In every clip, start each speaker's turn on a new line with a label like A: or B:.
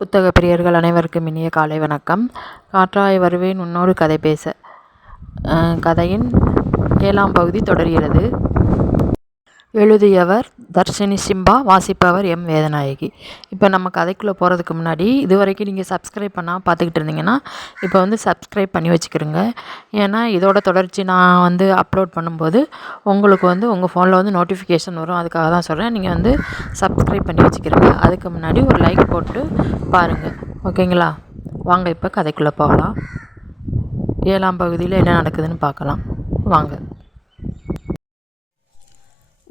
A: புத்தக பிரியர்கள் அனைவருக்கும் இனிய காலை வணக்கம். காற்றாய் வருவேன் உன்னோடு கதை பேச. கதையின் ஏழாம் பகுதி தொடர்கிறது. எழுதியவர் தர்ஷினி சிம்பா வாசிப்பவர் எம். வேதநாயகி. இப்போ நம்ம கதைக்குள்ளே போகிறதுக்கு முன்னாடி இது வரைக்கும் நீங்கள் சப்ஸ்கிரைப் பண்ணால் பார்த்துக்கிட்டு இருந்தீங்கன்னா இப்போ வந்து சப்ஸ்கிரைப் பண்ணி வச்சுக்கிறோங்க ஏன்னா இதோட தொடர்ச்சி நான் வந்து அப்லோட் பண்ணும்போது உங்களுக்கு வந்து உங்கள் ஃபோனில் வந்து நோட்டிஃபிகேஷன் வரும். அதுக்காக தான் சொல்கிறேன் நீங்கள் வந்து சப்ஸ்கிரைப் பண்ணி வச்சுக்கிறீங்க அதுக்கு முன்னாடி ஒரு லைக் போட்டு பாருங்கள் ஓகேங்களா? வாங்க இப்போ கதைக்குள்ளே போகலாம். ஏழாம் பகுதியில் என்ன நடக்குதுன்னு பார்க்கலாம். வாங்க.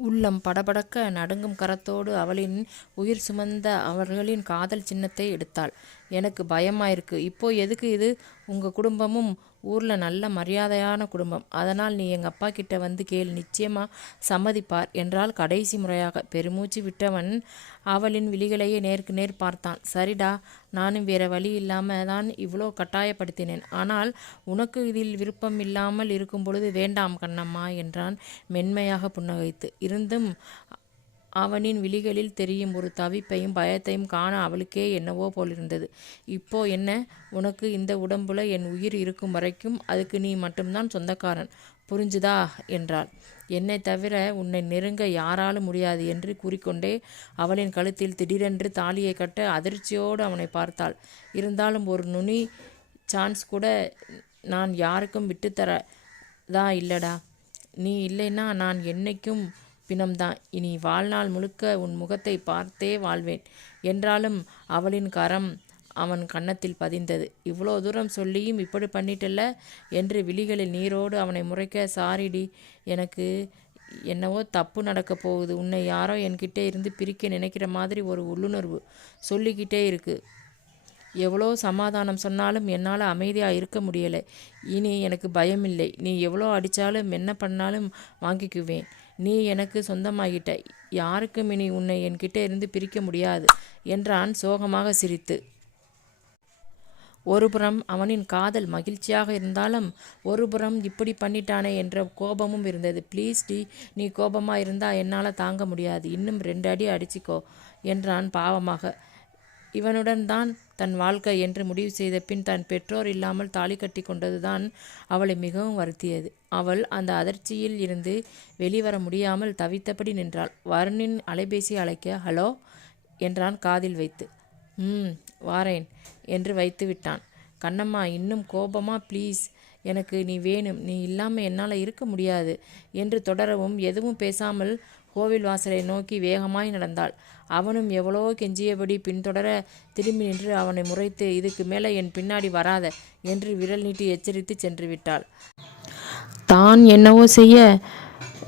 A: உள்ளம் படபடக்க நடுங்கும் கரத்தோடு அவளின் உயிர் சுமந்த அவர்களின் காதல் சின்னத்தை எடுத்தாள். எனக்கு பயமாயிருக்கு. இப்போ எதுக்கு இது? உங்கள் குடும்பமும் ஊரில் நல்ல மரியாதையான குடும்பம். அதனால் நீ எங்கள் அப்பா கிட்ட வந்து கேள். நிச்சயமாக சம்மதிப்பார் என்றால் கடைசி முறையாக. பெருமூச்சு விட்டவன் அவளின் விழிகளையே நேருக்கு நேர் பார்த்தான். சரிடா நானும் வேற வழி இல்லாமல் தான் இவ்வளோ கட்டாயப்படுத்தினேன். ஆனால் உனக்கு இதில் விருப்பம் இல்லாமல் இருக்கும் பொழுது வேண்டாம் கண்ணம்மா என்றான் மென்மையாக புன்னகைத்து. இருந்தும் அவனின் விழிகளில் தெரியும் ஒரு தவிப்பையும் பயத்தையும் காண அவளுக்கே என்னவோ போலிருந்தது. இப்போ என்ன? உனக்கு இந்த உடம்புல என் உயிர் இருக்கும் வரைக்கும் அதுக்கு நீ மட்டும்தான் சொந்தக்காரன். புரிஞ்சுதா? என்றாள். என்னை தவிர உன்னை நெருங்க யாராலும் முடியாது என்று கூறிக்கொண்டே அவளின் கழுத்தில் திடீரென்று தாலியை கட்ட அதிர்ச்சியோடு அவனை பார்த்தாள். இருந்தாலும் ஒரு நுனி சான்ஸ் கூட நான் யாருக்கும் விட்டுத்தரதா இல்லடா. நீ இல்லைன்னா நான் என்னைக்கும் பிணம்தான். இனி வாழ்நாள் முழுக்க உன் முகத்தை பார்த்தே வாழ்வேன். என்றாலும் அவளின் கரம் அவன் கன்னத்தில் பதிந்தது. இவ்வளோ தூரம் சொல்லியும் இப்படி பண்ணிட்டல்ல? என்று விழிகளில் நீரோடு அவனை முறைக்க சாரிடி எனக்கு என்னவோ தப்பு நடக்க போகுது. உன்னை யாரோ என்கிட்டே இருந்து பிரிக்க நினைக்கிற மாதிரி ஒரு உள்ளுணர்வு சொல்லிக்கிட்டே இருக்கு. எவ்வளோ சமாதானம் சொன்னாலும் என்னால் அமைதியாக இருக்க முடியலை. இனி எனக்கு பயமில்லை. நீ எவ்வளோ அடித்தாலும் என்ன பண்ணாலும் வாங்கிக்குவேன். நீ எனக்கு சொந்தமாகிட்ட. யாருக்கும் இனி உன்னை என்கிட்ட இருந்து பிரிக்க முடியாது என்றான் சோகமாக சிரித்து. ஒருபுறம் அவனின் காதல் மகிழ்ச்சியாக இருந்தாலும் ஒருபுறம் இப்படி பண்ணிட்டானே என்ற கோபமும் இருந்தது. ப்ளீஸ் டி நீ கோபமாக இருந்தா என்னால் தாங்க முடியாது. இன்னும் ரெண்டு அடி அடிச்சிக்கோ என்றான் பாவமாக. இவனுடன் தான் தன் வாழ்க்கை என்று முடிவு செய்த பின் தன் பெற்றோர் இல்லாமல் தாலி கட்டி கொண்டதுதான் அவளை மிகவும் வருத்தியது. அவள் அந்த அதிர்ச்சியில் இருந்து வெளிவர முடியாமல் தவித்தபடி நின்றாள். வருணின் அலைபேசி அழைக்க ஹலோ என்றான் காதில் வைத்து. ம் வாரேன் என்று வைத்து விட்டான். கண்ணம்மா இன்னும் கோபமா? ப்ளீஸ் எனக்கு நீ வேணும். நீ இல்லாமல் என்னால் இருக்க முடியாது என்று தொடரவும் எதுவும் பேசாமல் கோவில் வாசலை நோக்கி வேகமாய் நடந்தாள். அவனும் எவ்வளோ கெஞ்சியபடி பின்தொடர திரும்பி நின்று அவனை முறைத்து இதுக்கு மேலே என் பின்னாடி வராத என்று விரல் நீட்டி எச்சரித்து சென்று விட்டாள் தான் என்னவோ செய்ய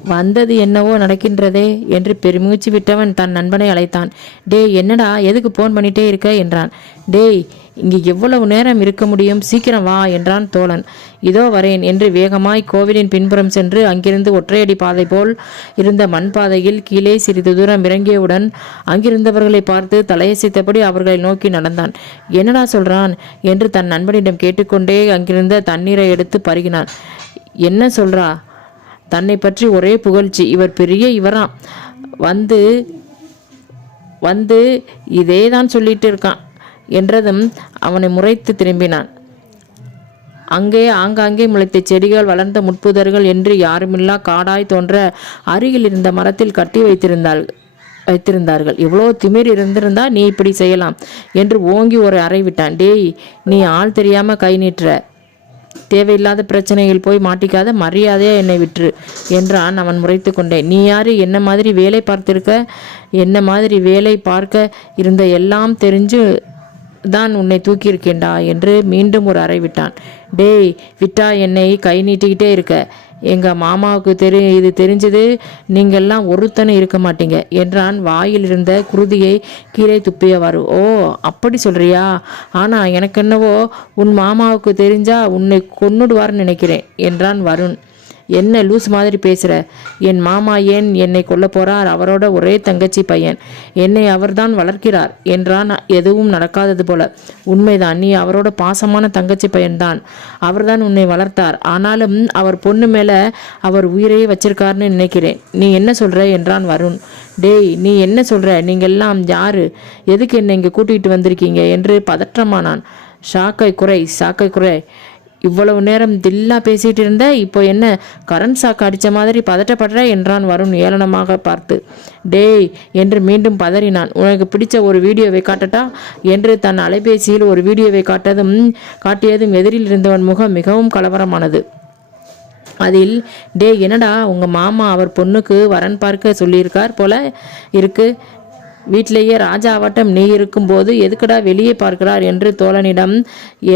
A: வந்தது என்னவோ நடக்கின்றதே என்று பெருமூச்சு விட்டவன் தன் நண்பனை அழைத்தான். டேய் என்னடா எதுக்கு ஃபோன் பண்ணிட்டே இருக்க? என்றான். டேய் இங்கே எவ்வளவு நேரம் இருக்க முடியும்? சீக்கிரம் வா என்றான் தோழன். இதோ வரேன் என்று வேகமாய் கோவிலின் பின்புறம் சென்று அங்கிருந்து ஒற்றையடி பாதை போல் இருந்த மண் பாதையில் கீழே சிறிது தூரம் இறங்கியவுடன் அங்கிருந்தவர்களை பார்த்து தலையசைத்தபடி அவர்களை நோக்கி நடந்தான். என்னடா சொல்றான்? என்று தன் நண்பனிடம் கேட்டுக்கொண்டே அங்கிருந்த தண்ணீரை எடுத்து பருகினான். என்ன சொல்றா? தன்னை பற்றி ஒரே புகழ்ச்சி. இவர் பெரிய இவராம் வந்து வந்து இதே தான் சொல்லிட்டு இருக்கான் என்றதும் அவனை முறைத்து திரும்பினான். அங்கே ஆங்காங்கே முளைத்த செடிகள் வளர்ந்த முட்புதர்கள் என்று யாருமில்லா காடாய் தோன்ற அருகில் இருந்த மரத்தில் கட்டி வைத்திருந்தாள் வைத்திருந்தார்கள். இவ்வளோ திமிர் இருந்திருந்தா நீ இப்படி செய்யலாம் என்று ஓங்கி ஒரு அறை விட்டான். டேய் நீ ஆள் தெரியாம கை நீட்டுற. தேவையில்லாத பிரச்சனையில் போய் மாட்டிக்காத மரியாதையா என்னை விட்டுரு என்றான் அவன் முறைத்து கொண்டேன் நீ யாரு? என்ன மாதிரி வேலை பார்த்திருக்க? என்ன மாதிரி வேலை பார்க்க இருந்த எல்லாம் தெரிஞ்சு தான் உன்னை தூக்கியிருக்கேன்டா என்று மீண்டும் ஒரு அறை விட்டான். டேய் விட்டா என்னை கை நீட்டிக்கிட்டே இருக்க. எங்கள் மாமாவுக்கு தெரி இது தெரிஞ்சது நீங்கள்லாம் ஒருத்தனை இருக்க மாட்டீங்க என்றான் வாயில் இருந்த குருதியை கீழே துப்பியவாறு. ஓ அப்படி சொல்றியா? ஆனால் எனக்கு என்னவோ உன் மாமாவுக்கு தெரிஞ்சா உன்னை கொன்னுடுவார்னு நினைக்கிறேன் என்றான் வருண். என்ன லூஸ் மாதிரி பேசுகிற என் மாமா ஏன் என்னை கொல்ல போகிறார் அவரோட ஒரே தங்கச்சி பையன். என்னை அவர்தான் வளர்க்கிறார் என்றான். எதுவும் நடக்காதது போல. உண்மைதான் நீ அவரோட பாசமான தங்கச்சி பையன்தான். அவர்தான் உன்னை வளர்த்தார். ஆனாலும் அவர் பொண்ணு மேலே அவர் உயிரையே வச்சிருக்காருன்னு நினைக்கிறேன். நீ என்ன சொல்கிற என்றான் வருண். டேய் நீ என்ன சொல்கிற நீங்கள்லாம் யாரு? எதுக்கு என்னை இங்கே கூட்டிகிட்டு வந்திருக்கீங்க? என்று பதற்றமானான். ஷாக்கை குறை சாக்கை குறை. இவ்வளவு நேரம் தில்லா பேசிட்டு இருந்த இப்போ என்ன கரண்ட் சாக்கு அடித்த மாதிரி பதட்டப்படுற என்றான் வருண் ஏளனமாக பார்த்து. டேய் என்று மீண்டும் பதறினான். உனக்கு பிடிச்ச ஒரு வீடியோவை காட்டட்டா? என்று தன் அலைபேசியில் ஒரு வீடியோவை காட்டதும் காட்டியதும் எதிரில் இருந்தவன் முகம் மிகவும் கலவரமானது. அதில் டே என்னடா உங்கள் மாமா அவர் பொண்ணுக்கு வரன் பார்க்க சொல்லியிருக்கார் போல இருக்கு. வீட்டிலேயே ராஜாவட்டம் நீ இருக்கும்போது எதுக்குடா வெளியே பார்க்கிறார்? என்று தோழனிடம்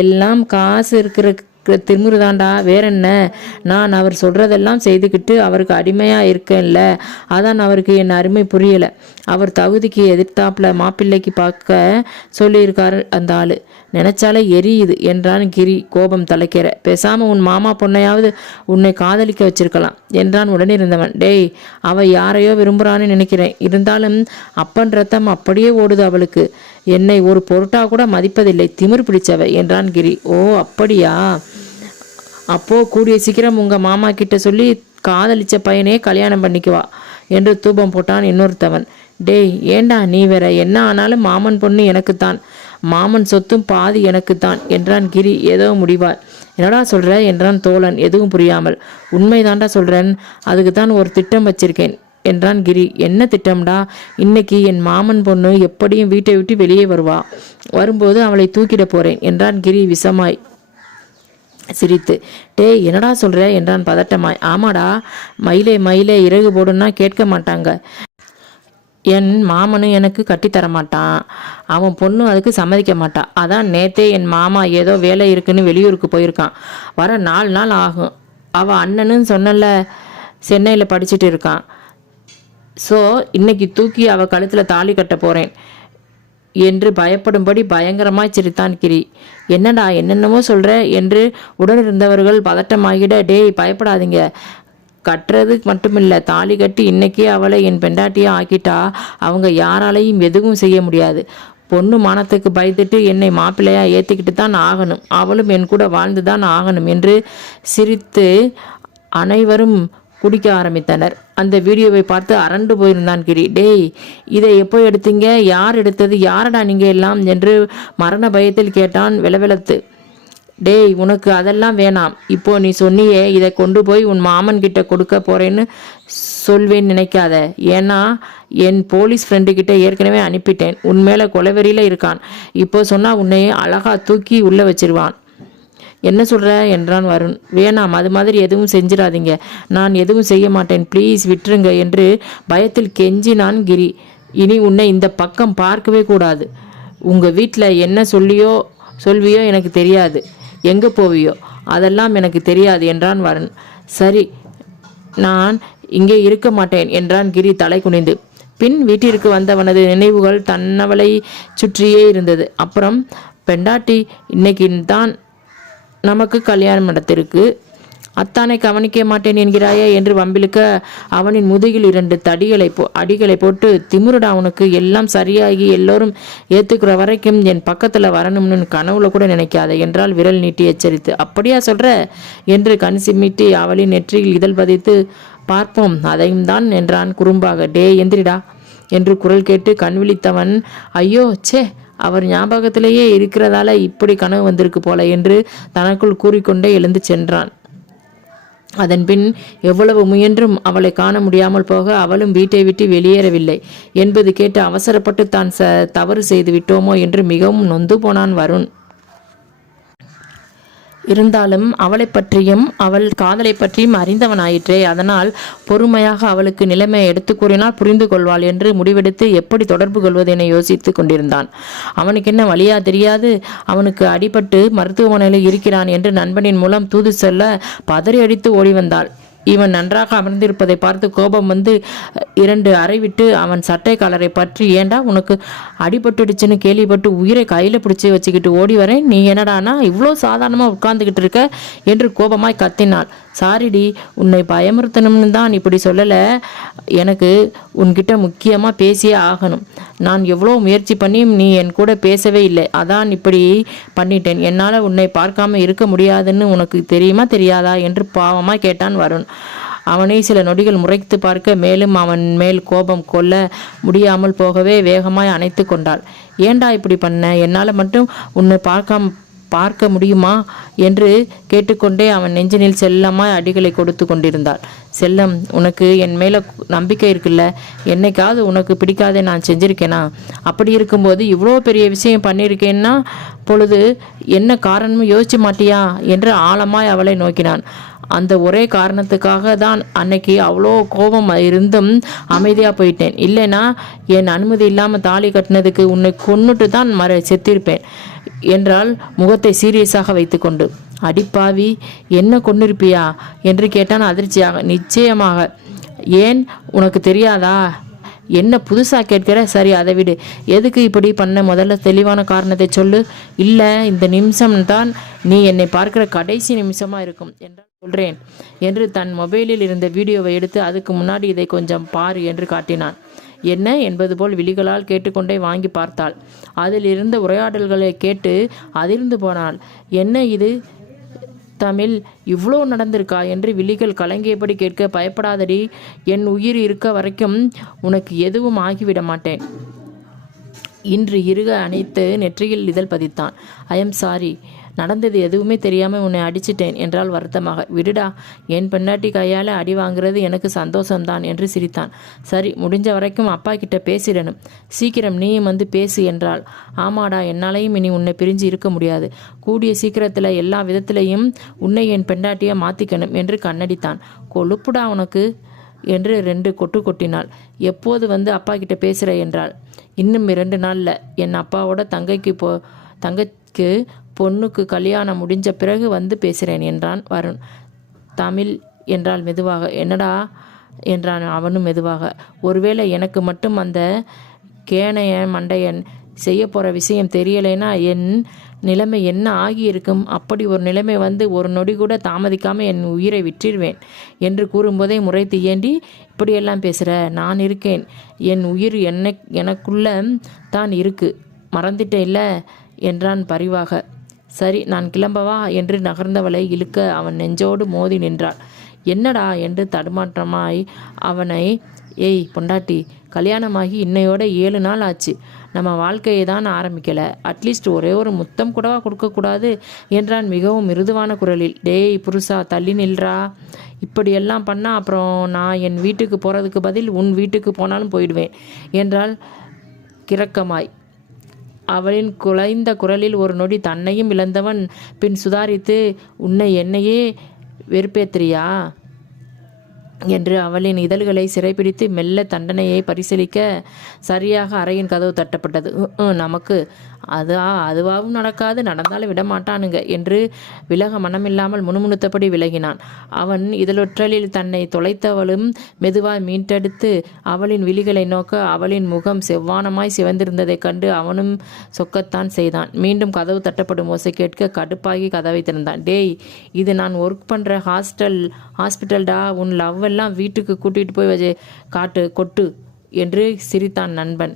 A: எல்லாம் காசு இருக்கிற திமிருதாண்டா வேற என்ன நான் அவர் சொல்றதெல்லாம் செய்துக்கிட்டு அவருக்கு அடிமையா இருக்கேன்ல. அதான் அவருக்கு என் அருமை புரியல. அவர் தகுதிக்கு எதிர்த்தாப்புல மாப்பிள்ளைக்கு பார்க்க சொல்லியிருக்காரு அந்த ஆளு. நினைச்சாலே எரியுது என்றான் கிரி கோபம் தலைக்கிற. பேசாம உன் மாமா பொண்ணையாவது உன்னை காதலிக்க வச்சிருக்கலாம் என்றான் உடனிருந்தவன். டேய் அவ யாரையோ விரும்புறான்னு நினைக்கிறேன். இருந்தாலும் அப்பன் ரத்தம் அப்படியே ஓடுது அவளுக்கு. என்னை ஒரு பொருட்டா கூட மதிப்பதில்லை. திமிர் பிடிச்சவை என்றான் கிரி. ஓ அப்படியா? அப்போ கூடிய சீக்கிரம் உங்க மாமா கிட்ட சொல்லி காதலிச்ச பையனே கல்யாணம் பண்ணிக்குவா என்று தூபம் போட்டான் இன்னொருத்தவன். டேய் ஏண்டா நீ வேற? என்ன ஆனாலும் மாமன் பொண்ணு எனக்குத்தான். மாமன் சொத்தும் பாதி எனக்குத்தான் என்றான் கிரி. ஏதோ முடிவார் என்னடா சொல்ற? என்றான் தோழன். எதுவும் புரியாமல். உண்மைதான்டா சொல்றேன். அதுக்கு தான் ஒரு திட்டம் வச்சிருக்கேன். என்றான் கிரி. என்ன திட்டம்டா? இன்னைக்கு என் மாமன் பொண்ணு எப்படியும் வீட்டை விட்டு வெளியே வருவா. வரும்போது அவளை தூக்கிட போறேன் என்றான் கிரி விஷமாய் சிரித்து. டேய் என்னடா சொல்ற? என்றான் பதட்டமாய். ஆமாடா. மயிலே மயிலே இறகு போடுன்னா கேட்க மாட்டாங்க. என் மாமனும் எனக்கு கட்டித்தர மாட்டான். அவன் பொண்ணும் அதுக்கு சம்மதிக்க மாட்டான் அதான் நேத்தே என் மாமா ஏதோ வேலை இருக்குன்னு வெளியூருக்கு போயிருக்கான். வர நாலு நாள் ஆகும். அவள் அண்ணனும் சொன்னல சென்னையில் படிச்சுட்டு இருக்கான். ஸோ இன்னைக்கு தூக்கி அவள் கழுத்தில் தாலி கட்ட போகிறேன் என்று பயப்படும்படி பயங்கரமாய் சிரித்தான் கிரி. என்னடா என்னென்னமோ சொல்கிற என்று உடனிருந்தவர்கள் பதட்டமாகிட டேய் பயப்படாதீங்க. கட்டுறது மட்டுமில்லை. தாலி கட்டி இன்னைக்கே அவளை என் பெண்டாட்டியாக ஆக்கிட்டா அவங்க யாராலையும் எதுவும் செய்ய முடியாது. பொண்ணு மானத்துக்கு பயந்துட்டு என்னை மாப்பிள்ளையாக ஏற்றிக்கிட்டு தான் ஆகணும். அவளும் என் கூட வாழ்ந்து தான் ஆகணும் என்று சிரித்து அனைவரும் குடிக்க ஆரம்பித்தனர். அந்த வீடியோவை பார்த்து அரண்டு போயிருந்தான் கிரி. டேய் இதை எப்போ எடுத்தீங்க? யார் எடுத்தது? யாரடா நீங்க எல்லாம்? என்று மரண பயத்தில் கேட்டான் விளவிளத்து டேய் உனக்கு அதெல்லாம் வேணாம். இப்போ நீ சொன்னியே இதை கொண்டு போய் உன் மாமன் கிட்ட கொடுக்க போறேன்னு சொல்வேன் நினைக்காத. ஏன்னா என் போலீஸ் ஃப்ரெண்டு கிட்ட ஏற்கனவே அனுப்பிட்டேன். உன் மேல கொலவெறியில இருக்கான். இப்போ சொன்னா உன்னையே அழகா தூக்கி உள்ள வச்சிருவான். என்ன சொல்கிற என்றான் வருண். வேணாம் அது மாதிரி எதுவும் செஞ்சிடாதீங்க நான் எதுவும் செய்ய மாட்டேன். ப்ளீஸ் விட்டுருங்க என்று பயத்தில் கெஞ்சினான் கிரி. இனி உன்னை இந்த பக்கம் பார்க்கவே கூடாது. உங்கள் வீட்டில் என்ன சொல்லியோ சொல்வியோ எனக்கு தெரியாது. எங்கே போவியோ? அதெல்லாம் எனக்கு தெரியாது என்றான் வருண். சரி நான் இங்கே இருக்க மாட்டேன் என்றான் கிரி தலை குனிந்து. பின் வீட்டிற்கு வந்தவனது நினைவுகள் தன்னவளை சுற்றியே இருந்தது. அப்புறம் பெண்டாட்டி இன்னைக்கு தான் நமக்கு கல்யாணம் நடத்திருக்கு அத்தானை கவனிக்க மாட்டேன் என்கிறாயே என்று வம்பிழுக்க அவனின் முதுகில் இரண்டு தடிகளை போ அடிகளை போட்டு திமிருடா அவனுக்கு எல்லாம் சரியாகி எல்லோரும் ஏற்றுக்கிற வரைக்கும் என் பக்கத்தில் வரணும்னு கனவுல கூட நினைக்காத என்றால் விரல் நீட்டி எச்சரித்து அப்படியா சொல்ற? என்று கண் சிம்மிட்டு அவளின் நெற்றியில் இதழ் பதித்து பார்ப்போம் அதையும் தான் என்றான் குறும்பாக. டே எந்திரிடா என்று குரல் கேட்டு கண் விழித்தவன் ஐயோ ச்சே அவர் ஞாபகத்திலேயே இருக்கிறதால இப்படி கனவு வந்திருக்கு போல என்று தனக்குள் கூறிக்கொண்டே எழுந்து சென்றான். அதன்பின் எவ்வளவு முயன்றும் அவளை காண முடியாமல் போக அவளும் வீட்டை விட்டு வெளியேறவில்லை. என்பது கேட்டு அவசரப்பட்டு தான் ச தவறு செய்து விட்டோமோ என்று மிகவும் நொந்து போனான் வருண். இருந்தாலும் அவளை பற்றியும் அவள் காதலை பற்றியும் அறிந்தவனாயிற்றே. அதனால் பொறுமையாக அவளுக்கு நிலைமையை எடுத்து கூறினால் புரிந்து கொள்வாள் என்று முடிவெடுத்து எப்படி தொடர்பு கொள்வது என யோசித்து கொண்டிருந்தான். அவனுக்கு என்ன வழியா தெரியாது. அவனுக்கு அடிபட்டு மருத்துவமனையில் இருக்கிறான் என்று நண்பனின் மூலம் தூது செல்ல பதறி அடித்து ஓடி வந்தாள். இவன் நன்றாக அமர்ந்திருப்பதை பார்த்து கோபம் வந்து இரண்டு அறை விட்டு அவன் சட்டை காலரை பற்றி ஏண்டா உனக்கு அடிபட்டுடுச்சுன்னு கேள்விப்பட்டு உயிரை கையில் பிடிச்சி வச்சுக்கிட்டு ஓடி வரேன்? நீ என்னடானா இவ்வளோ சாதாரணமாக உட்கார்ந்துக்கிட்டு இருக்க? என்று கோபமாய் கத்தினாள். சாரிடி உன்னை பயமுறுத்தணும்னு தான் இப்படி சொல்லலை. எனக்கு உன்கிட்ட முக்கியமாக பேசியே ஆகணும். நான் எவ்வளோ முயற்சி பண்ணியும் நீ என் கூட பேசவே இல்லை. அதான் இப்படி பண்ணிட்டேன். என்னால் உன்னை பார்க்காம இருக்க முடியாதுன்னு உனக்கு தெரியுமா தெரியாதா? என்று பாவமாக கேட்டான் வருண். அவனை சில நொடிகள் முறைத்து பார்க்க மேலும் அவன் மேல் கோபம் கொள்ள முடியாமல் போகவே வேகமாய் அணைத்து கொண்டாள். ஏண்டா இப்படி பண்ண? என்னால் மட்டும் உன்னை பார்க்காம பார்க்க முடியுமா? என்று கேட்டுக்கொண்டே அவன் நெஞ்சினில் செல்லமாய் அடிகளை கொடுத்து கொண்டிருந்தாள். செல்லம் உனக்கு என் மேலே நம்பிக்கை இருக்குல்ல? என்னைக்காவது உனக்கு பிடிக்காத நான் செஞ்சிருக்கேனா? அப்படி இருக்கும்போது இவ்வளோ பெரிய விஷயம் பண்ணியிருக்கேன்னா பொழுது என்ன காரணமும் யோசிச்சு மாட்டியா? என்று ஆழமாய் அவளை நோக்கினான். அந்த ஒரே காரணத்துக்காக தான் அன்னைக்கு அவ்வளோ கோபம் இருந்தும் அமைதியாக போயிட்டேன். இல்லைன்னா என் அனுமதி இல்லாமல் தாலி கட்டினதுக்கு உன்னை கொன்னுட்டு தான் மற செத்திருப்பேன் என்றால் முகத்தை சீரியஸாக வைத்துக்கொண்டு அடிப்பாவி என்ன கொண்டிருப்பியா என்று கேட்டான் அதிர்ச்சியாக. நிச்சயமாக. ஏன்? உனக்கு தெரியாதா? என்ன புதுசாக கேட்கிற? சரி அதை விடு. எதுக்கு இப்படி பண்ண? முதல்ல தெளிவான காரணத்தை சொல்லு. இல்லை இந்த நிமிஷம் தான் நீ என்னை பார்க்கிற கடைசி நிமிஷமாக இருக்கும். என்றால் சொல்கிறேன் என்று தன் மொபைலில் இருந்த வீடியோவை எடுத்து அதுக்கு முன்னாடி இதை கொஞ்சம் பார் என்று காட்டினான். என்ன? என்பது போல் விழிகளால் கேட்டுக்கொண்டே வாங்கி பார்த்தாள். அதில் இருந்த உரையாடல்களை கேட்டு அதிர்ந்து போனாள். என்ன இது? தமிழ் இவ்வளோ நடந்திருக்கா? என்று விழிகள் கலங்கியபடி கேட்க பயப்படாதடி. என் உயிர் இருக்க வரைக்கும் உனக்கு எதுவும் ஆகிவிட மாட்டேன். இன்று இருக அணைத்து நெற்றியில் இதழ் பதித்தான். I am sorry. நடந்தது எதுவுமே தெரியாமல் உன்னை அடிச்சிட்டேன் என்றால் வருத்தமாக. விடுடா என் பெண்ணாட்டி கையால் அடி வாங்குறது எனக்கு சந்தோஷம்தான் என்று சிரித்தான். சரி முடிஞ்ச வரைக்கும் அப்பா கிட்ட பேசிடணும். சீக்கிரம் நீயும் வந்து பேசு என்றாள். ஆமாடா என்னாலையும் இனி உன்னை பிரிஞ்சு இருக்க முடியாது. கூடிய சீக்கிரத்தில் எல்லா விதத்திலையும் உன்னை என் பெண்டாட்டியை மாற்றிக்கணும் என்று கண்ணடித்தான். கொழுப்புடா உனக்கு என்று ரெண்டு கொட்டு கொட்டினாள். எப்போது வந்து அப்பா கிட்ட பேசுகிற என்றாள். இன்னும் இரண்டு நாளில் என் அப்பாவோட தங்கைக்கு போ தங்கைக்கு பொண்ணுக்கு கல்யாணம் முடிஞ்ச பிறகு வந்து பேசுகிறேன் என்றான் வருண். தமிழ் என்றால் மெதுவாக என்னடா? என்றான் அவனும் மெதுவாக. ஒருவேளை எனக்கு மட்டும் அந்த கேனையன் மண்டையன் செய்ய போகிற விஷயம் தெரியலைன்னா என் நிலைமை என்ன ஆகியிருக்கும்? அப்படி ஒரு நிலைமை வந்து ஒரு நொடி கூட தாமதிக்காமல் என் உயிரை விற்றிடுவேன் என்று கூறும்போதே முறைத்து ஏண்டி இப்படியெல்லாம் பேசுகிற நான் இருக்கேன். என் உயிர் என்ன எனக்குள்ள தான் இருக்குது மறந்துட்டே இல்லை என்றான் பரிவாக. சரி நான் கிளம்பவா என்று நகர்ந்தவளை இழுக்க அவன் நெஞ்சோடு மோதி நின்றாள். என்னடா என்று தடுமாற்றமாய் அவனை ஏய் பொண்டாட்டி கல்யாணமாகி இன்னையோட ஏழு நாள் ஆச்சு. நம்ம வாழ்க்கையை தான் ஆரம்பிக்கலை. அட்லீஸ்ட் ஒரே ஒரு முத்தம் கூடவா கொடுக்கக்கூடாது? என்றான் மிகவும் மிருதுவான குரலில். டேய் புருஷா தள்ளி நில்றா. இப்படியெல்லாம் பண்ணால் அப்புறம் நான் என் வீட்டுக்கு போகிறதுக்கு பதில் உன் வீட்டுக்கு போனாலும் போயிடுவேன் என்றால் கிறக்கமாய் அவளின் குலைந்த குரலில் ஒரு நொடி தன்னையும் இழந்தவன். பின் சுதாரித்து உன்னை என்னையே வெறுப்பேத்திரியா என்று அவளின் இதழ்களை சிறைப்பிடித்து மெல்ல தண்டனையை பரிசீலிக்க சரியாக அறையின் கதவு தட்டப்பட்டது. நமக்கு அதா அதுவாகவும் நடக்காது நடந்தாலும் விட மாட்டானுங்க என்று விலக மனமில்லாமல் முணுமுணுத்தபடி விலகினான். அவன் இதழொற்றலில் தன்னை தொலைத்தவளும் மெதுவாய் மீட்டெடுத்து அவளின் விழிகளை நோக்க அவளின் முகம் செவ்வானமாய் சிவந்திருந்ததைக் கண்டு அவனும் சொக்கத்தான் செய்தான். மீண்டும் கதவு தட்டப்படும் ஓசை கேட்க கடுப்பாகி கதவை திறந்தான். டேய் இது நான் ஒர்க் பண்ணுற ஹாஸ்டல் ஹாஸ்பிட்டல்டா உன் லவ் எல்லாம் வீட்டுக்கு கூட்டிகிட்டு போய் வச்சு காட்டு கொட்டு என்று சிரித்தான் நண்பன்.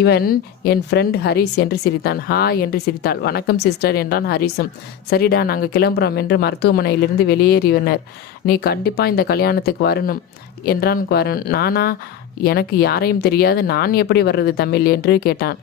A: இவன் என் ஃப்ரெண்ட் ஹரிஸ் என்று சிரித்தான். ஹா என்று சிரித்தாள். வணக்கம் சிஸ்டர் என்றான் ஹரிஸும் சரிடா நாங்கள் கிளம்புறோம் என்று மருத்துவமனையிலிருந்து வெளியேறியனர் நீ கண்டிப்பாக இந்த கல்யாணத்துக்கு வரணும் என்றான் வரணும் நானா? எனக்கு யாரையும் தெரியாது. நான் எப்படி வர்றது தமிழ்? என்று கேட்டான்.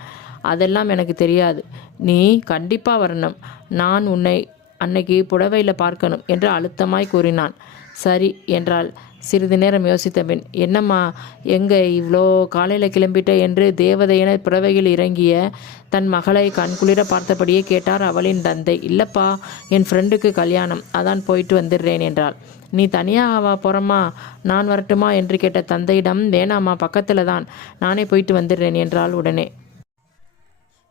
A: அதெல்லாம் எனக்கு தெரியாது. நீ கண்டிப்பாக வரணும். நான் உன்னை அன்னைக்கு புடவையில் பார்க்கணும் என்று அழுத்தமாய் கூறினான். சரி என்றாள். சிறிது நேரம் யோசித்த பின் என்னம்மா எங்கே இவ்வளோ காலையில் கிளம்பிட்ட? என்று தேவதையென புறவையில் இறங்கிய தன் மகளை கண்குளிர பார்த்தபடியே கேட்டார் அவளின் தந்தை. இல்லப்பா என் ஃப்ரெண்டுக்கு கல்யாணம். அதான் போயிட்டு வந்துடுறேன் என்றாள். நீ தனியாக போகிறம்மா நான் வரட்டுமா? என்று கேட்ட தந்தையிடம் வேணாம்மா பக்கத்தில் தான். நானே போயிட்டு வந்துடுறேன் என்றாள் உடனே.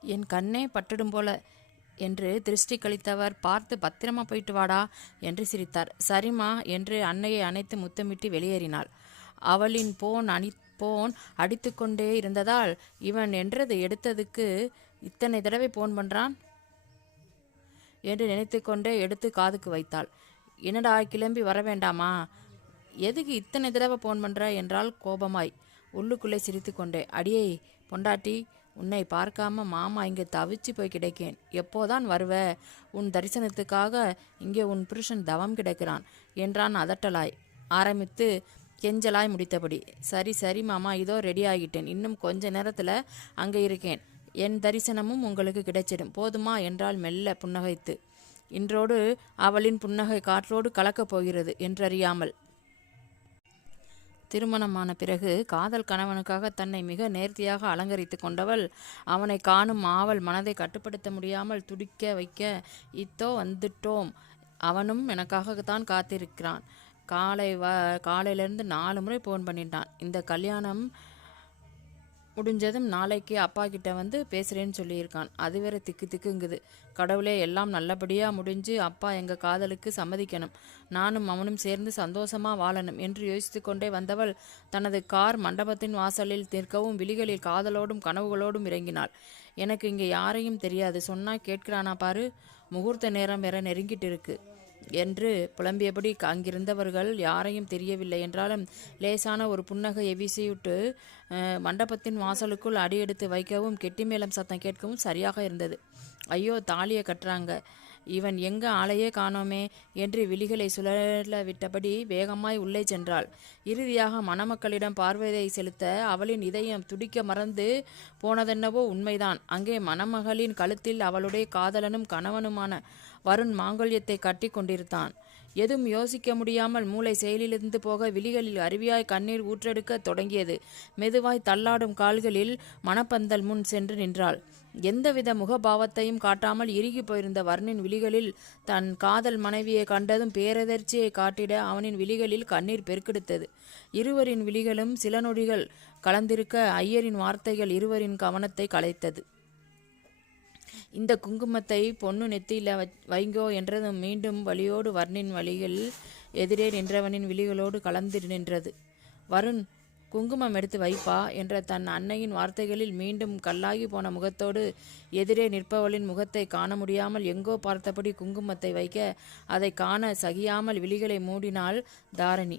B: என் கண்ணே பட்டுடும் போல.
A: என்று திருஷ்டி கழித்தவர் பார்த்து பத்திரமா போயிட்டு வாடா என்று சிரித்தார். சரிம்மா என்று அன்னையை அணைத்து முத்தமிட்டு வெளியேறினாள். அவளின் போன் அணி போன் அடித்துக்கொண்டே இருந்ததால் இவன் என்றது எடுத்ததுக்கு இத்தனை தடவை போன் பண்ணுறான் என்று நினைத்துக்கொண்டே எடுத்து காதுக்கு வைத்தாள். என்னடா கிளம்பி வர வேண்டாமா? எதுக்கு இத்தனை தடவை போன் பண்ற? என்றால் கோபமாய். உள்ளுக்குள்ளே சிரித்துக்கொண்டே அடியே பொண்டாட்டி உன்னை பார்க்காம மாமா இங்கே தவிச்சு போய் கிடைக்கேன். எப்போதான் வருவ? உன் தரிசனத்துக்காக இங்கே உன் புருஷன் தவம் கிடைக்கிறான். என்றான் அதட்டலாய். ஆரம்பித்து கெஞ்சலாய் முடித்தபடி. சரி சரி மாமா இதோ ரெடி ஆகிட்டேன். இன்னும் கொஞ்ச நேரத்தில் அங்கே இருக்கேன். என் தரிசனமும் உங்களுக்கு கிடைச்சிடும். போதுமா? என்றால் மெல்ல புன்னகைத்து. இன்றோடு அவளின் புன்னகை காற்றோடு கலக்கப் போகிறது என்றறியாமல். திருமணமான பிறகு காதல் கணவனுக்காக தன்னை மிக நேர்த்தியாக அலங்கரித்து கொண்டவள். அவனை காணும் ஆவல் மனதை கட்டுப்படுத்த முடியாமல் துடிக்க வைக்க இத்தோ வந்துட்டோம். அவனும் எனக்காகத்தான் காத்திருக்கிறான். காலை வ காலையிலேருந்து நாலு முறை ஃபோன் பண்ணிட்டான். இந்த கல்யாணம் முடிஞ்சதும் நாளைக்கு அப்பா கிட்ட வந்து பேசுகிறேன்னு சொல்லியிருக்கான். அது வேற திக்கு திக்குங்குது. கடவுளே எல்லாம் நல்லபடியாக முடிஞ்சு அப்பா எங்கள் காதலுக்கு சம்மதிக்கணும். நானும் அவனும் சேர்ந்து சந்தோஷமா வாழணும் என்று யோசித்து கொண்டே வந்தவள் தனது கார் மண்டபத்தின் வாசலில் நிற்கவும் விழிகளில் காதலோடும் கனவுகளோடும் இறங்கினாள். எனக்கு இங்கே யாரையும் தெரியாது. சொன்னா கேட்கிறானா பாரு? முகூர்த்த நேரம் வேற நெருங்கிட்டு இருக்கு. என்று புலம்பியபடி அங்கிருந்தவர்கள் யாரையும் தெரியவில்லை என்றாலும் லேசான ஒரு புன்னகையை வீசிவிட்டு அஹ், மண்டபத்தின் வாசலுக்குள் அடியெடுத்து வைக்கவும் கெட்டிமேளம் சத்தம் கேட்கவும் சரியாக இருந்தது. ஐயோ தாலியை கட்டுறாங்க. இவன் எங்க ஆளையே காணோமே என்று விழிகளை சுழல விட்டபடி வேகமாய் உள்ளே சென்றாள். இறுதியாக மணமக்களிடம் பார்வையை செலுத்த அவளின் இதயம் துடிக்க மறந்து போனதென்னவோ உண்மைதான். அங்கே மணமகளின் கழுத்தில் அவளுடைய காதலனும் கணவனுமான வருண் மாங்கல்யத்தை கட்டி கொண்டிருந்தான். எதுவும் யோசிக்க முடியாமல் மூளை செயலிலிருந்து போக விழிகளில் அருவியாய் கண்ணீர் ஊற்றெடுக்க தொடங்கியது. மெதுவாய் தள்ளாடும் கால்களில் மணப்பந்தல் முன் சென்று நின்றாள். எந்தவித முகபாவத்தையும் காட்டாமல் இறுகி போயிருந்த வர்ணின் விழிகளில் தன் காதல் மனைவியை கண்டதும் பேரதிர்ச்சியை காட்டிட அவனின் விழிகளில் கண்ணீர் பெருக்கெடுத்தது. இருவரின் விழிகளும் சில நொடிகள் கலந்திருக்க ஐயரின் வார்த்தைகள் இருவரின் கவனத்தை கலைத்தது. இந்த குங்குமத்தை பொண்ணு நெத்தியில வைங்கோ என்றதும் மீண்டும் வழியோடு வர்ணின் வழியில் எதிரே நின்றவனின் விழிகளோடு கலந்து நின்றது. வருண் குங்குமம் எடுத்து வைப்பா என்ற தன் அன்னையின் வார்த்தைகளில் மீண்டும் கல்லாகி போன முகத்தோடு எதிரே நிற்பவளின் முகத்தை காண முடியாமல் எங்கோ பார்த்தபடி குங்குமத்தை வைக்க அதை காண சகியாமல் விழிகளை மூடினாள் தாரணி.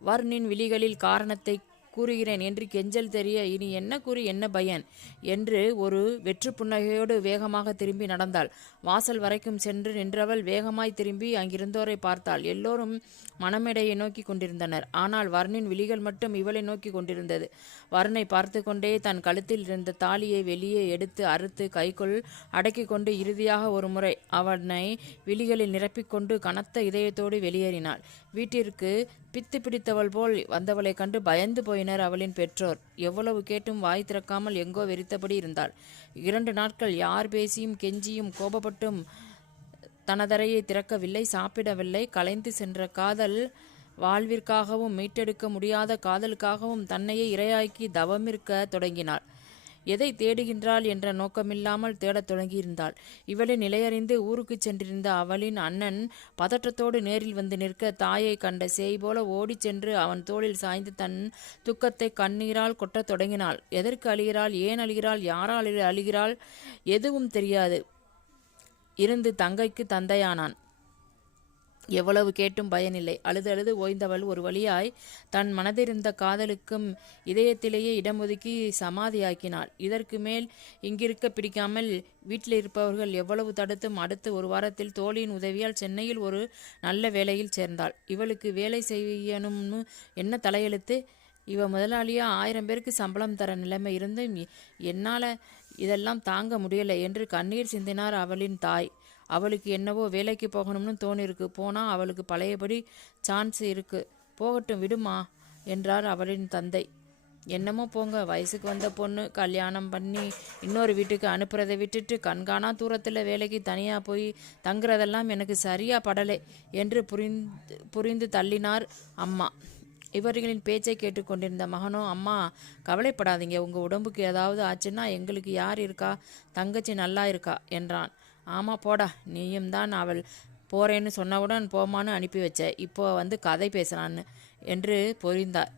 A: வர்ணின் விழிகளில் காரணத்தை கூறுகிறேன் என்று கெஞ்சல் தெரிய இனி என்ன கூறி என்ன பயன்? என்று ஒரு வெற்று புன்னகையோடு வேகமாக திரும்பி நடந்தாள். வாசல் வரைக்கும் சென்று நின்றவள் வேகமாய் திரும்பி அங்கிருந்தோரை பார்த்தாள். எல்லோரும் மணமேடையை நோக்கி கொண்டிருந்தனர். ஆனால் வர்ணின் விழிகள் மட்டும் இவளை நோக்கி கொண்டிருந்தது. வர்ணை பார்த்து கொண்டே தன் கழுத்தில் இருந்த தாலியை வெளியே எடுத்து அறுத்து கைக்குள் அடக்கி கொண்டு இறுதியாக ஒரு முறை அவனை விழிகளில் நிரப்பிக்கொண்டு கனத்த இதயத்தோடு வெளியேறினாள். வீட்டிற்கு பித்து பிடித்தவள் போல் வந்தவளைக் கண்டு பயந்து போயினர் அவளின் பெற்றோர். எவ்வளவு கேட்டும் வாய் திறக்காமல் எங்கோ வெறித்தபடி இருந்தாள். இரண்டு நாட்கள் யார் பேசியும் கெஞ்சியும் மட்டும். தனதரையை திறக்கவில்லை சாப்பிடவில்லை. கலைந்து சென்ற காதல் வாழ்விற்காகவும் மீட்டெடுக்க முடியாத காதலுக்காகவும் தன்னையே இரையாக்கி தவமிருக்க தொடங்கினாள். எதை தேடுகின்றாள் என்ற நோக்கமில்லாமல் தேடத் தொடங்கியிருந்தாள். இவளின் நிலையறிந்து ஊருக்கு சென்றிருந்த அவளின் அண்ணன் பதற்றத்தோடு நேரில் வந்து நிற்க தாயை கண்ட சேய் போல ஓடிச் சென்று அவன் தோளில் சாய்ந்து தன் துக்கத்தை கண்ணீரால் கொட்டத் தொடங்கினாள். எதற்கு அழுகிறாள்? ஏன் அழுகிறாள்? யாரால் அழுகிறாள்? எதுவும் தெரியாது. இருந்து தங்கைக்கு தந்தையானான். எவ்வளவு கேட்டும் பயனில்லை. அழுது அழுது ஓய்ந்தவள் ஒரு வழியாய் தன் மனதிருந்த காதலுக்கும் இதயத்திலேயே இடம் ஒதுக்கி சமாதியாக்கினாள். இதற்கு மேல் இங்கிருக்க பிடிக்காமல் வீட்டில் இருப்பவர்கள் எவ்வளவு தடுத்தும் அடுத்து ஒரு வாரத்தில் தோழியின் உதவியால் சென்னையில் ஒரு நல்ல வேலையில் சேர்ந்தாள். இவளுக்கு வேலை செய்யணும்னு என்ன தலையெழுத்து? இவ முதலாளியா ஆயிரம் பேருக்கு சம்பளம் தர நிலைமை இருந்தும் என்னால் என்னால இதெல்லாம் தாங்க முடியலை என்று கண்ணீர் சிந்தினார் அவளின் தாய். அவளுக்கு என்னவோ வேலைக்கு போகணும்னு தோணிருக்கு. போனால் அவளுக்கு பழையபடி சான்ஸ் இருக்கு. போகட்டும் விடுமா? என்றார் அவளின் தந்தை. என்னமோ போங்க. வயசுக்கு வந்த பொண்ணு கல்யாணம் பண்ணி இன்னொரு வீட்டுக்கு அனுப்புறதை விட்டுட்டு கண்காணா தூரத்தில் வேலைக்கு தனியாக போய் தங்குறதெல்லாம் எனக்கு சரியாக படலை என்று புரிந்து புரிந்து தள்ளினார் அம்மா. இவர்களின் பேச்சை கேட்டுக்கொண்டிருந்த மகனோ அம்மா கவலைப்படாதீங்க. உங்கள் உடம்புக்கு ஏதாவது ஆச்சுன்னா எங்களுக்கு யார் இருக்கா? தங்கச்சி நல்லா இருக்கா? என்றான். ஆமாம் போடா. நீயும் தான் அவள் போறேன்னு சொன்னவுடன் போமான்னு அனுப்பி வச்ச. இப்போ வந்து கதை பேசுகிறான்னு என்று பொரிந்தார்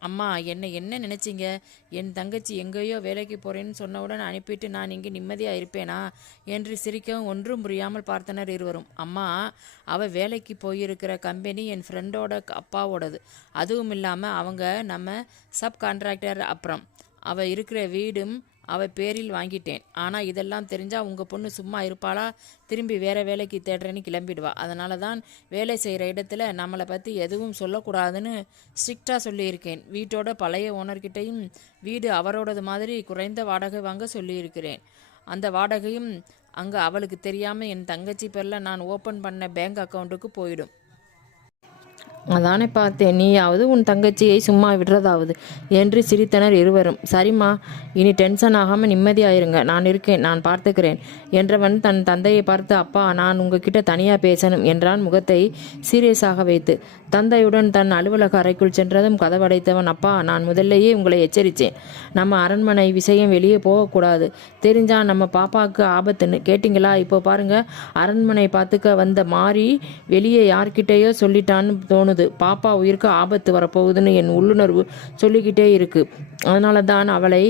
A: அம்மா என்னை என்ன நினச்சிங்க? என் தங்கச்சி எங்கேயோ வேலைக்கு போகிறேன்னு சொன்னவுடன் அனுப்பிட்டு நான் இங்கே நிம்மதியாக இருப்பேனா? என்று சிரிக்கவும் ஒன்றும் புரியாமல் பார்த்தனர் இருவரும். அம்மா அவள் வேலைக்கு போயிருக்கிற கம்பெனி என் ஃப்ரெண்டோட அப்பாவோடது. அதுவும் இல்லாமல் அவங்க நம்ம சப் கான்ட்ராக்டர் அப்புறம். அவள் இருக்கிற வீடும் அவள் பேரில் வாங்கிட்டேன். ஆனால் இதெல்லாம் தெரிஞ்சால் உங்கள் பொண்ணு சும்மா இருப்பாளா? திரும்பி வேறு வேலைக்கு தேடுறேன்னு கிளம்பிடுவா. அதனால தான் வேலை செய்கிற இடத்துல நம்மளை பற்றி எதுவும் சொல்லக்கூடாதுன்னு ஸ்ட்ரிக்டாக சொல்லியிருக்கேன். வீட்டோட பழைய ஓனர்கிட்டையும் வீடு அவரோடது மாதிரி குறைந்த வாடகை வாங்க சொல்லியிருக்கிறேன். அந்த வாடகையும் அங்கே அவளுக்கு தெரியாமல் என் தங்கச்சி பேரில் நான் ஓப்பன் பண்ண பேங்க் அக்கௌண்ட்டுக்கு போயிடும். அதானே பார்த்தேன். நீயாவது உன் தங்கச்சியை சும்மா விடுறதாவது? என்று சிரித்தனர் இருவரும். சரிம்மா இனி டென்ஷன் ஆகாமல் நிம்மதியாயிருங்க. நான் இருக்கேன் நான் பார்த்துக்கிறேன் என்றவன் தன் தந்தையை பார்த்து அப்பா நான் உங்ககிட்ட தனியாக பேசணும் என்றான் முகத்தை சீரியஸாக வைத்து. தந்தையுடன் தன் அலுவலக அறைக்குள் சென்றதும் கதவடைத்தவன் அப்பா நான் முதல்லையே உங்களை எச்சரித்தேன். நம்ம அரண்மனை விஷயம் வெளியே போகக்கூடாது. தெரிஞ்சா நம்ம பாப்பாவுக்கு ஆபத்துன்னு. கேட்டிங்களா? இப்போ பாருங்க அரண்மனை பார்த்துக்க வந்த மாறி வெளியே யார்கிட்டயோ சொல்லிட்டான்னு தோணுது. பாப்பா உயிருக்கு ஆபத்து வரப்போகுதுன்னு என் உள்ளுணர்வு சொல்லிக்கிட்டே இருக்கு. அதனால தான் அவளை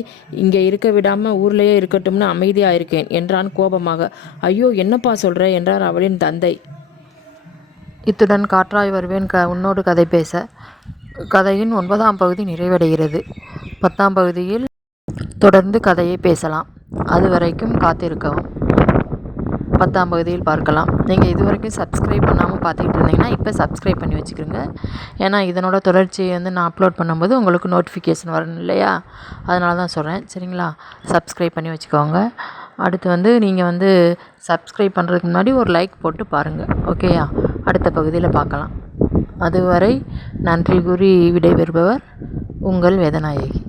A: இங்கே இருக்க விடாமல் ஊர்லேயே இருக்கட்டும்னு அமைதியாக இருக்கேன் என்றான் கோபமாக. ஐயோ என்னப்பா சொல்கிற என்றார் அவளின் தந்தை. இத்துடன் காற்றாய் வருவேன் க உன்னோடு கதை பேச. கதையின் ஒன்பதாம் பகுதி நிறைவடைகிறது. பத்தாம் பகுதியில் தொடர்ந்து கதையை பேசலாம். அது வரைக்கும் காத்திருக்கவும். பத்தாம் பகுதியில் பார்க்கலாம். நீங்கள் இது வரைக்கும் சப்ஸ்கிரைப் பண்ணாமல் பார்த்துக்கிட்டு இருந்தீங்கன்னா இப்போ சப்ஸ்கிரைப் பண்ணி வச்சுக்கிறோங்க ஏன்னா இதனோட தொடர்ச்சியை வந்து நான் அப்லோட் பண்ணும்போது உங்களுக்கு நோட்டிஃபிகேஷன் வரணும் இல்லையா? அதனால தான் சொல்கிறேன் சரிங்களா? சப்ஸ்கிரைப் பண்ணி வச்சுக்கோங்க. அடுத்து வந்து நீங்கள் வந்து சப்ஸ்கிரைப் பண்ணுறதுக்கு முன்னாடி ஒரு லைக் போட்டு பாருங்கள் ஓகேயா அடுத்த பகுதியில் பார்க்கலாம். அதுவரை நன்றி கூறி விடைபெறுபவர் உங்கள் வேதநாயகி.